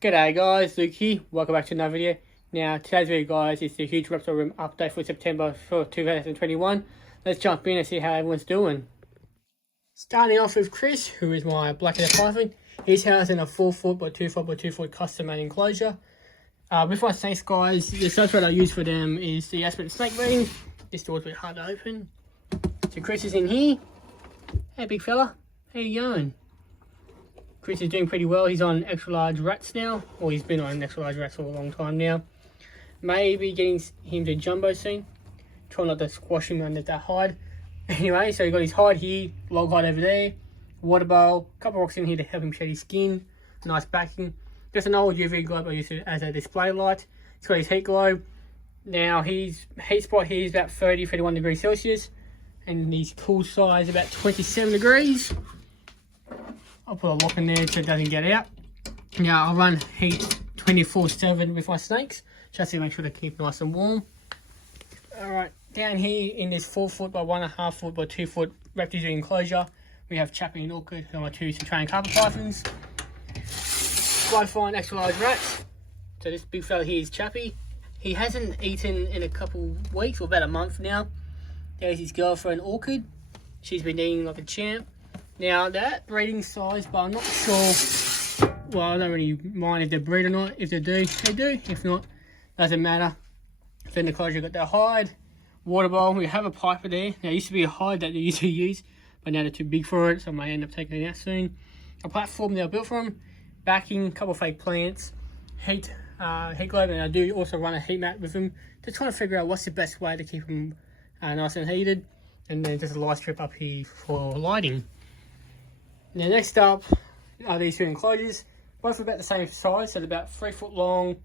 G'day guys, Luke here. Welcome back to another video. Now today's video guys is the huge reptile room update for September for 2021. Let's jump in and see how everyone's doing. Starting off with Chris, who is my black-headed python. He's housed in a 4 foot by 2 foot by 2 foot custom made enclosure. With my snakes guys, the substrate I use for them is the Aspen snake ring. This door's a bit hard to open. So Chris is in here. Hey big fella, how you going? Chris is doing pretty well. He's on extra large rats now, or he's been on extra large rats for a long time now. Maybe getting him to jumbo soon. Try not to squash him under that hide. Anyway, so he got his hide here, log hide over there, water bowl, a couple of rocks in here to help him shed his skin, nice backing. Just an old UV globe I use it as a display light. It's got his heat globe. Now his heat spot here is about 30-31 degrees Celsius, and his pool size about 27 degrees. I'll put a lock in there so it doesn't get out. Now I'll run heat 24/7 with my snakes, just to make sure they keep nice and warm. Alright, down here in this 4 foot by 1.5 foot by 2 foot reptile enclosure, we have Chappie and Orchid, who are my two Centralian carpet pythons. Quite fine extra large rats. So this big fella here is Chappie. He hasn't eaten in a couple weeks, or about a month now. There's his girlfriend Orchid. She's been eating like a champ. Now that breeding size, but I'm not sure, well I don't really mind if they breed or not. If they do, they do. If not, doesn't matter. Then the enclosure got their hide, water bowl, we have a piper there. Now it used to be a hide that they used to use, but now they're too big for it, so I may end up taking it out soon. A platform they were built from, backing, a couple of fake plants, heat globe, and I do also run a heat mat with them. Just trying to figure out what's the best way to keep them nice and heated, and then just a light strip up here for lighting. Now next up are these two enclosures, both about the same size, so they're about 3 foot long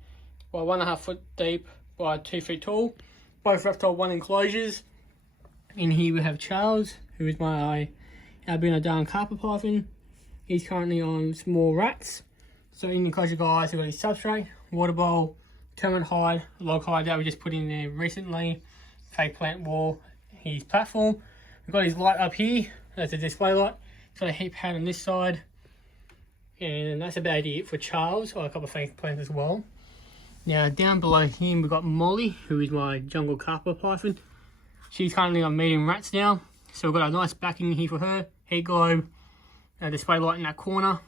by 1.5 foot deep by 2 feet tall. Both Reptile One enclosures. In here we have Charles, who is my albino Darn carpet python. He's currently on small rats. So in the enclosure guys, we've got his substrate, water bowl, termite hide, log hide that we just put in there recently, fake plant wall, his platform. We've got his light up here, that's a display light. It's got a heat pad on this side, and that's about it for Charles, or a couple of fake plants as well. Now down below him we've got Molly, who is my jungle carpet python. She's currently on medium rats now, so we've got a nice backing here for her, heat globe, a display light in that corner,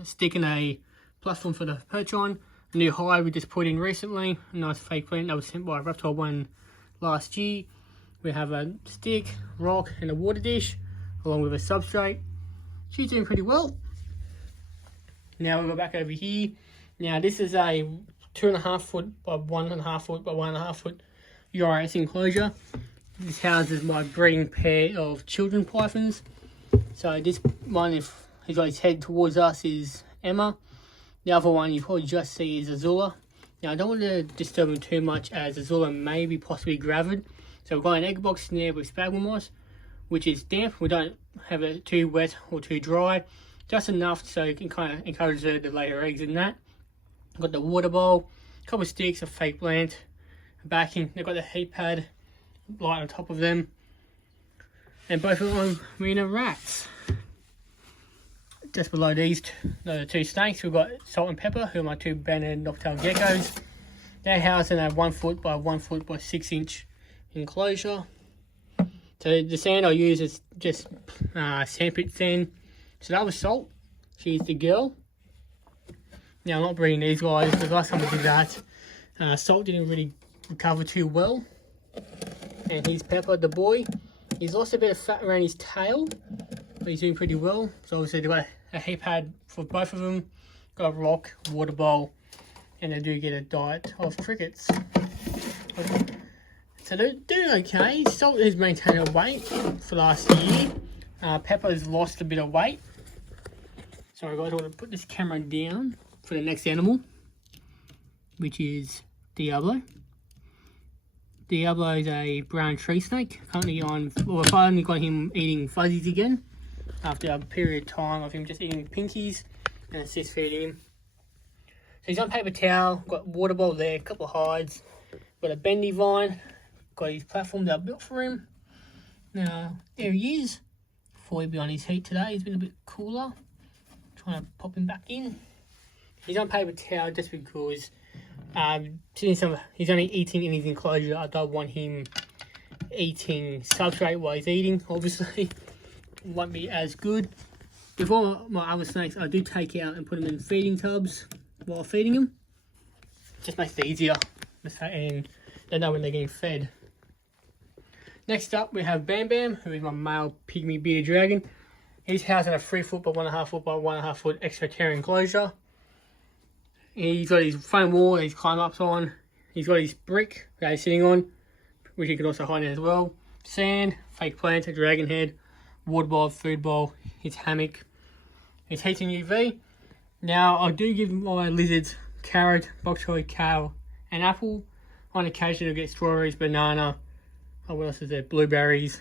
a stick and a platform for the perch on, a new hide we just put in recently, a nice fake plant that was sent by Reptile One last year. We have a stick, rock and a water dish, along with a substrate. She's doing pretty well. Now we'll go back over here. Now this is a 2.5 foot by 1.5 foot by 1.5 foot URS enclosure. This houses my breeding pair of children pythons. So this one, if he's got his head towards us, is Emma. The other one you probably just see is Azula. Now I don't want to disturb him too much, as Azula may be possibly gravid. So we've got an egg box in there with sphagnum moss, which is damp. We don't have it too wet or too dry, just enough so you can kind of encourage her to lay her eggs in that. Got the water bowl, a couple of sticks, a fake plant, a backing. They've got the heat pad light on top of them, and both of them merino rats. Just below these the two snakes, we've got Salt and Pepper, who are my two banded nocturnal geckos. They're housed in a 1 foot by 1 foot by 6 inch enclosure. So the sand I use is just sandpit sand. So that was Salt. She's the girl. Now I'm not breeding these guys because last time we did that, Salt didn't really recover too well. And here's Pepper, the boy. He's lost a bit of fat around his tail, but he's doing pretty well. So obviously they've got a heat pad for both of them. Got a rock, water bowl, and they do get a diet of crickets. So they're doing okay. Salt has maintained her weight for last year. Pepper's lost a bit of weight. Sorry guys, I want to put this camera down for the next animal, which is Diablo. Diablo is a brown tree snake. Currently on, well, I finally got him eating fuzzies again after a period of time of him just eating pinkies and assist feeding him. So he's on paper towel, got water bowl there, a couple of hides, got a bendy vine, got his platform that I built for him. Now, there he is. Before he'll be on his heat today, he's been a bit cooler. Trying to pop him back in. He's on paper towel just because since he's only eating in his enclosure, I don't want him eating substrate while he's eating. Obviously, won't be as good. Before my other snakes, I do take out and put them in feeding tubs while feeding them. Just makes it easier, and they know when they're getting fed. Next up, we have Bam Bam, who is my male pygmy bearded dragon. He's housed in a 3 foot by 1.5 foot by 1.5 foot extra terra enclosure. He's got his front wall that he's climbed up on. He's got his brick that he's sitting on, which he can also hide in as well. Sand, fake plants, a dragon head, water bowl, food bowl, his hammock, his heating UV. Now, I do give my lizards carrot, bok choy, kale, and apple. On occasion, I get strawberries, banana, what else is there? Blueberries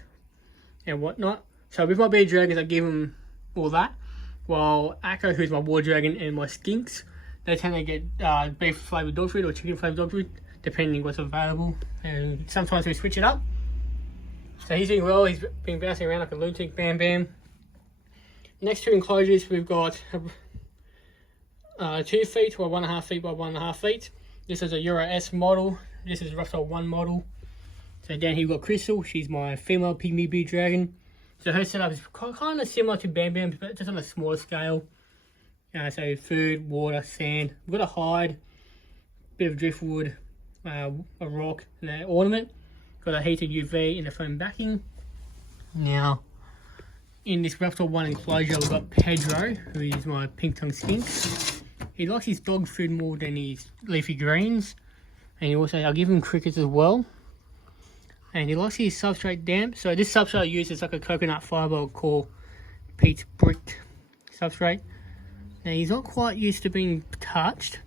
and whatnot. So with my bearded dragons, I give them all that. While Akko, who's my war dragon, and my skinks, they tend to get beef flavoured dog food or chicken flavoured dog food, depending what's available. And sometimes we switch it up. So he's doing well. He's been bouncing around like a lunatic. Bam Bam. Next 2 enclosures, we've got 2 feet or 1.5 feet by 1.5 feet. This is a Euro S model. This is Reptile 1 model. So down here we've got Crystal. She's my female pygmy bearded dragon. So her setup is kind of similar to Bam Bam's, but just on a smaller scale. So food, water, sand. We've got a hide, bit of driftwood, a rock, and an ornament. Got a heated UV in the foam backing. Now, in this Reptile 1 enclosure, we've got Pedro, who is my pink tongue skink. He likes his dog food more than his leafy greens. And he also, I'll give him crickets as well. And he likes his substrate damp. So this substrate I use is like a coconut fibre or core peat brick substrate. Now he's not quite used to being touched.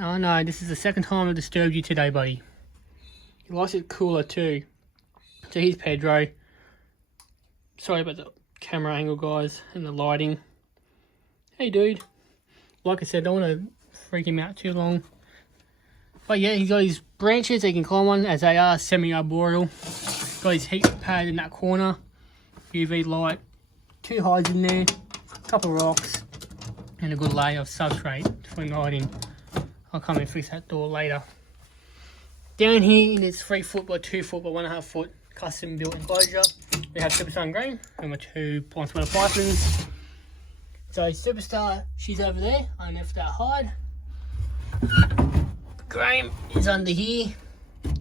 Oh no, this is the second time I disturbed you today, buddy. He likes it cooler too. So here's Pedro. Sorry about the camera angle, guys, and the lighting. Hey dude. Like I said, don't want to freak him out too long. But yeah, he's got his branches he can climb on as they are semi-arboreal. Got his heat pad in that corner. UV light. 2 hides in there. Couple of rocks. And a good layer of substrate for hiding. I'll come and fix that door later. Down here in this 3 foot by 2 foot by 1.5 foot custom built enclosure, we have Superstar and Grain and my 2 pond splitter pythons. So Superstar, she's over there underneath that hide. Grain is under here.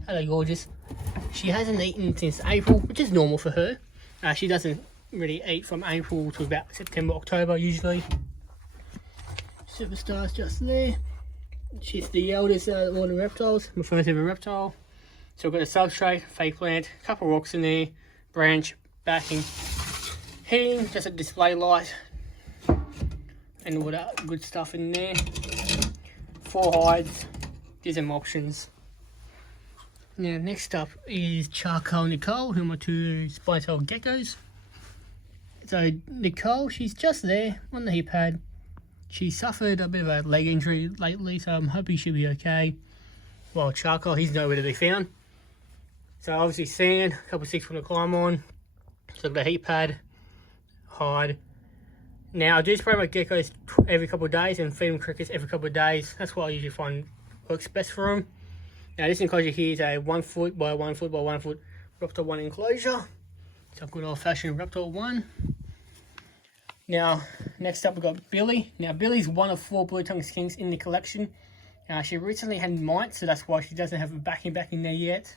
Hello, gorgeous. She hasn't eaten since April, which is normal for her. She doesn't really eat from April to about September, October usually. Superstar's just there. She's the eldest of all the reptiles, my first ever reptile. So we've got a substrate, fake plant, a couple of rocks in there, branch, backing, heating, just a display light, and all that good stuff in there. 4 hides. Gives them options. Now next up is Charcoal and Nicole, who are my 2 spiny-tailed geckos. So Nicole, she's just there on the heat pad. She suffered a bit of a leg injury lately, so I'm hoping she'll be okay. While Charcoal, he's nowhere to be found. So obviously sand, a couple of 6 foot to climb on. So I've got a heat pad, hide. Now I do spray my geckos every couple of days and feed them crickets every couple of days. That's what I usually find works best for them. Now this enclosure here is a 1 foot by 1 foot by 1 foot Reptile 1 enclosure. So good old fashioned Reptile 1. Now next up we've got Billy. Now Billy's one of 4 blue tongue skinks in the collection. She recently had mites, so that's why she doesn't have a backing back in there yet.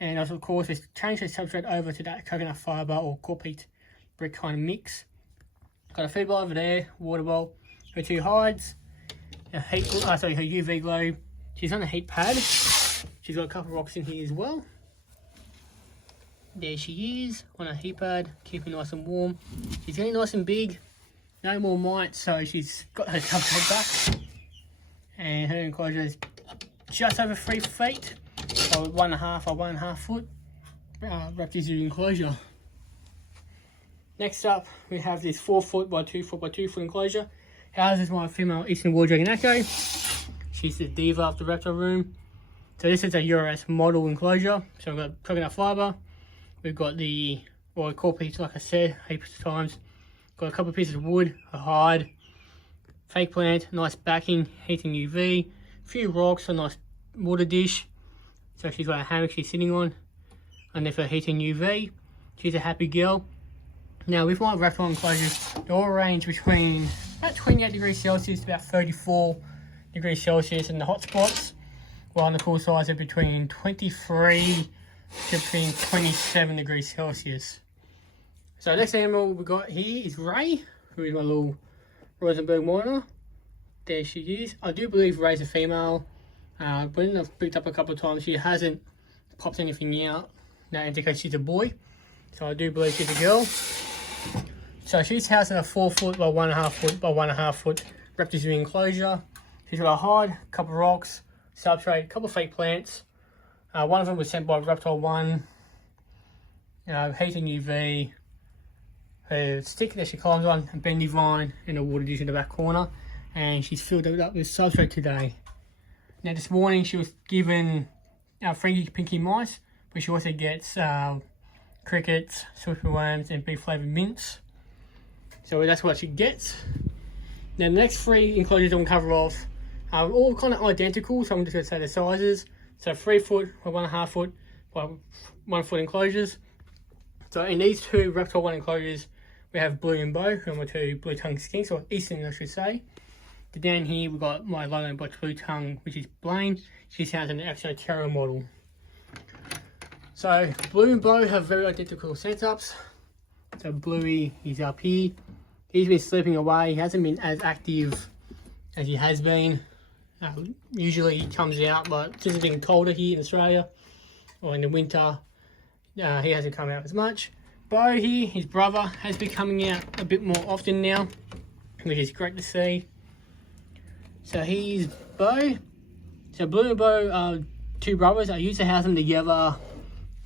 And of course we've changed the substrate over to that coconut fibre or core peat brick kind of mix. Got a feed bowl over there, water bowl, her 2 hides, her UV globe. She's on a heat pad. She's got a couple of rocks in here as well. There she is on a heat pad, keeping nice and warm. She's getting nice and big. No more mites, so she's got her substrate back. And her enclosure is just over 3 feet, so 1.5 or 1.5 foot reptile enclosure. Next up, we have this 4 foot by 2 foot by 2 foot enclosure. Houses my female Eastern War Dragon Akko. She's the diva of the reptile room. So this is a Euro S model enclosure. So we've got coconut fibre. We've got the core piece, like I said, heaps of times. Got a couple of pieces of wood, a hide, fake plant, nice backing, heating UV, a few rocks, a nice water dish. So she's got a hammock she's sitting on, and for heating UV. She's a happy girl. Now with my reptile enclosures, they all range between about 28 degrees Celsius to about 34 degrees Celsius in the hot spots, while on the cool sides are between 23 to between 27 degrees Celsius. So the next animal we got here is Ray, who is my little Rosenberg monitor. There she is. I do believe Ray's a female, but I've picked up a couple of times. She hasn't popped anything out. That indicates she's a boy. So I do believe she's a girl. So she's housed in a 4 foot by 1.5 foot by 1.5 foot reptile zoo enclosure. She's got a hide, a couple of rocks, substrate, a couple of fake plants. One of them was sent by Reptile One. Heating UV, her stick that she climbs on, a bendy vine, and a water dish in the back corner. And she's filled it up with substrate today. Now this morning she was given Frankie Pinky mice, but she also gets crickets, silver worms, and beef flavoured mints. So that's what she gets. Now the next 3 enclosures I'm going to cover off are all kind of identical, so I'm just going to say the sizes. So 3 foot by 1.5 foot by 1 foot enclosures. So in these 2 Reptile One enclosures, we have Blue and Bow, who are my 2 blue tongue skinks, or eastern I should say. Then down here we've got my lowland blotched blue tongue, which is Blaine. She's housed in the Exoterra model. So Blue and Bow have very identical setups. So Bluey, he's up here. He's been sleeping away. He hasn't been as active as he has been. Usually he comes out, but since it's getting colder here in Australia, or in the winter, he hasn't come out as much. Bo here, his brother, has been coming out a bit more often now, which is great to see. So he's Bo. So Blue and Bo are 2 brothers. I used to house them together,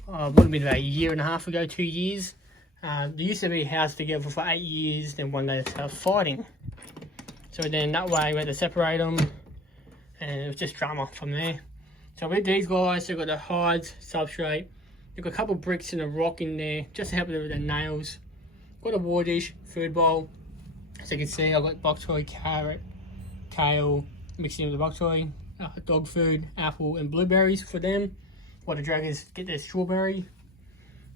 would have been about 1.5 years ago, 2 years. They used to be housed together for 8 years, then one day they started fighting. So then that way we had to separate them, and it was just drama from there. So with these guys, they've got the hides, substrate, they've got a couple of bricks and a rock in there, just to help them with their nails. Got a water dish, food bowl. As you can see, I've got bok choy, carrot, kale, mixed in with the bok choy, dog food, apple and blueberries for them. While the dragons get their strawberry.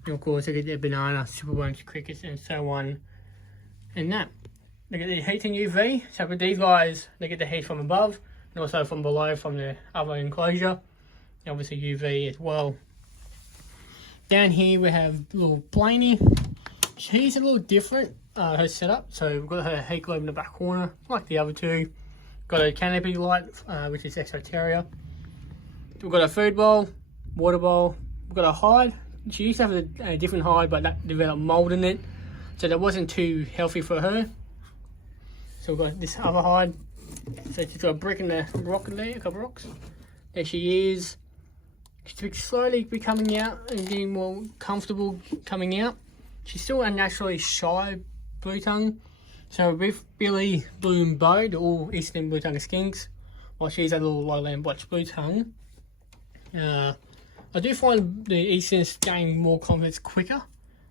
And of course they get their banana, super bunch, crickets and so on. And that. They get their heat and UV. So with these guys, they get the heat from above and also from below from the other enclosure. And obviously UV as well. Down here we have little Blaney. She's a little different, her setup. So we've got her heat globe in the back corner, like the other 2. Got a canopy light, which is Exoterra. We've got a food bowl, water bowl. We've got a hide. She used to have a different hide, but that developed mold in it, so that wasn't too healthy for her. So we've got this other hide. So she's got a brick and a rock in there, a couple of rocks. There she is. She's slowly becoming out and getting more comfortable coming out. She's still unnaturally shy blue tongue. So with Billy, Blue and Bo, they're all eastern blue tongue skinks, while she's a little lowland blotched blue tongue. I do find the easterns gain more confidence quicker,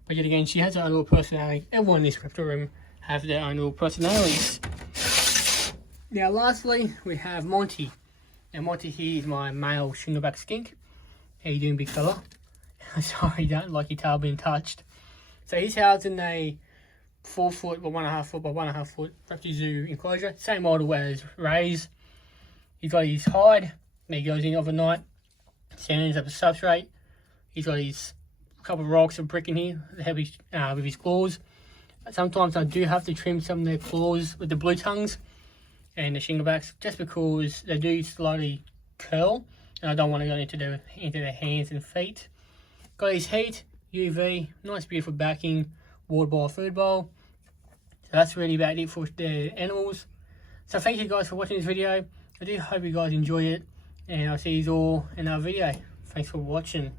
but yet again, she has her own little personality. Everyone in this reptile room have their own little personalities. Now lastly, we have Monty. Now Monty here is my male shingleback skink. How you doing, big fella? Sorry, don't like your tail being touched. So he's housed in a 4 foot by 1.5 foot by 1.5 foot reptile zoo enclosure. Same model as Ray's. He's got his hide, and he goes in overnight. Stands up a substrate. He's got his couple of rocks and brick in here to help with his claws. Sometimes I do have to trim some of their claws with the blue tongues and the shinglebacks, just because they do slowly curl, and I don't want to go into their hands and feet. Got his heat, UV, nice beautiful backing, water bowl, food bowl. So that's really about it for the animals. So thank you guys for watching this video. I do hope you guys enjoy it, and I'll see you all in our video. Thanks for watching.